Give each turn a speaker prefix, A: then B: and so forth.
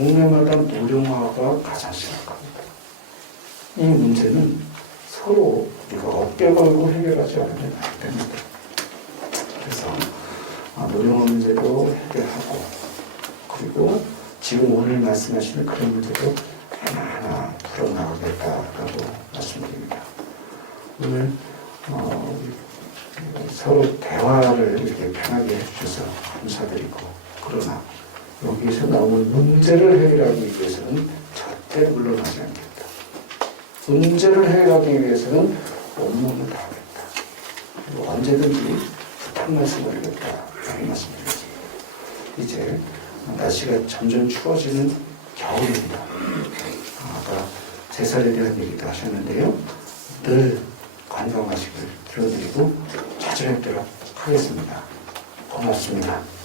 A: 동네마다 무령화가 가장 심각합니다. 이 문제는 서로 우리가 어깨 걸고 해결하지 않으면 안 됩니다. 그래서 아, 무령화 문제도 해결하고 그리고 지금 오늘 말씀하시는 그런 문제도 하나하나 풀어나가겠다라고 말씀드립니다. 오늘 어, 서로 대화를 이렇게 편하게 해주셔서 감사드리고 그러나 여기서 나오는 문제를 해결하기 위해서는 절대 물러나지 않겠다. 문제를 해결하기 위해서는 온몸을 다하겠다. 언제든지 부탁 말씀드리겠다. 라는 말씀드리겠습니다. 이제 날씨가 점점 추워지는 겨울입니다. 아까 제살에 대한 얘기도 하셨는데요. 늘 건강하시길 들어드리고 자주 뵙도록 하겠습니다. 고맙습니다.